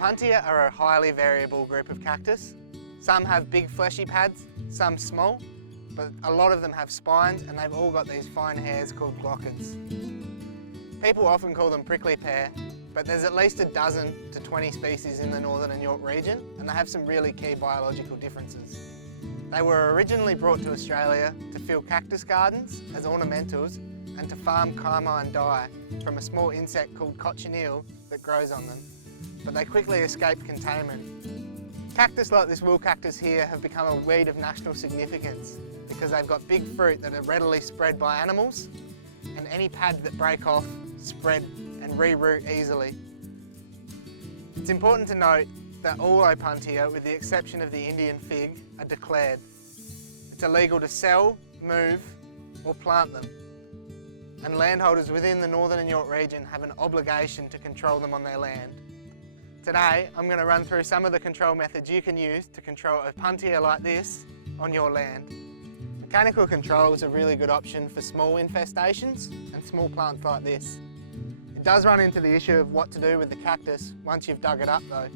Opuntia are a highly variable group of cactus. Some have big fleshy pads, some small, but a lot of them have spines and they've all got these fine hairs called glochids. People often call them prickly pear, but there's at least a dozen to 20 species in the northern and York region, and they have some really key biological differences. They were originally brought to Australia to fill cactus gardens as ornamentals and to farm carmine dye from a small insect called cochineal that grows on them, but they quickly escaped containment. Cactus like this wool cactus here have become a weed of national significance because they've got big fruit that are readily spread by animals, and any pads that break off spread and re-root easily. It's important to note that all Opuntia, with the exception of the Indian fig, are declared. It's illegal to sell, move or plant them, and landholders within the northern and York region have an obligation to control them on their land. Today I'm going to run through some of the control methods you can use to control Opuntia like this on your land. Mechanical control is a really good option for small infestations and small plants like this. It does run into the issue of what to do with the cactus once you've dug it up though.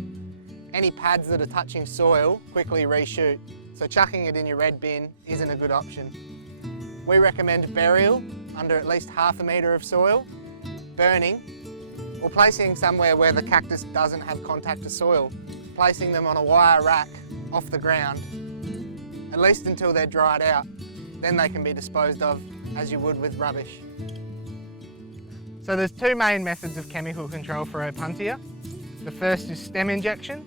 Any pads that are touching soil quickly reshoot, so chucking it in your red bin isn't a good option. We recommend burial under at least ½ metre of soil, burning, or placing somewhere where the cactus doesn't have contact to soil, placing them on a wire rack off the ground, at least until they're dried out. Then they can be disposed of as you would with rubbish. So there's two main methods of chemical control for Opuntia. The first is stem injection,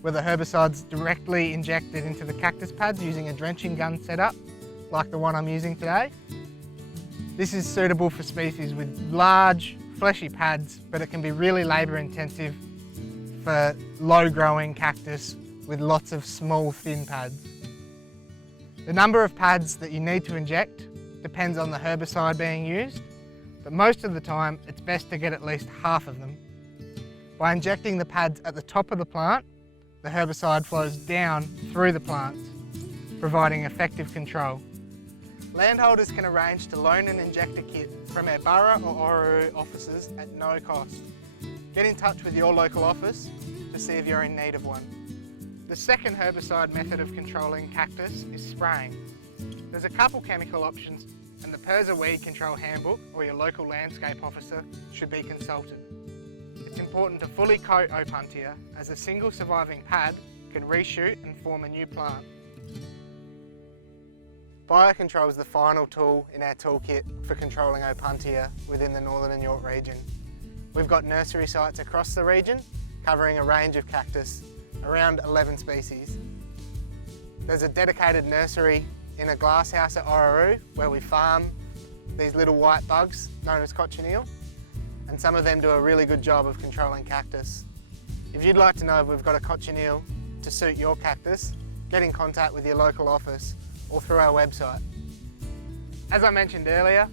where the herbicide's directly injected into the cactus pads using a drenching gun setup, like the one I'm using today. This is suitable for species with large, fleshy pads, but it can be really labour intensive for low growing cactus with lots of small, thin pads. The number of pads that you need to inject depends on the herbicide being used, but most of the time it's best to get at least half of them. By injecting the pads at the top of the plant, the herbicide flows down through the plants, providing effective control. Landholders can arrange to loan an injector kit from our borough or Orroroo offices at no cost. Get in touch with your local office to see if you're in need of one. The second herbicide method of controlling cactus is spraying. There's a couple chemical options, and the PERSA Weed Control Handbook or your local landscape officer should be consulted. It's important to fully coat Opuntia as a single surviving pad can reshoot and form a new plant. Biocontrol is the final tool in our toolkit for controlling Opuntia within the northern and York region. We've got nursery sites across the region covering a range of cactus, around 11 species. There's a dedicated nursery in a glasshouse at Orroroo where we farm these little white bugs known as cochineal, and some of them do a really good job of controlling cactus. If you'd like to know if we've got a cochineal to suit your cactus, get in contact with your local office or through our website. As I mentioned earlier,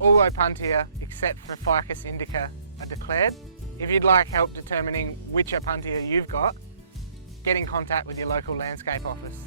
all Opuntia except for Ficus indica are declared. If you'd like help determining which Opuntia you've got, get in contact with your local landscape office.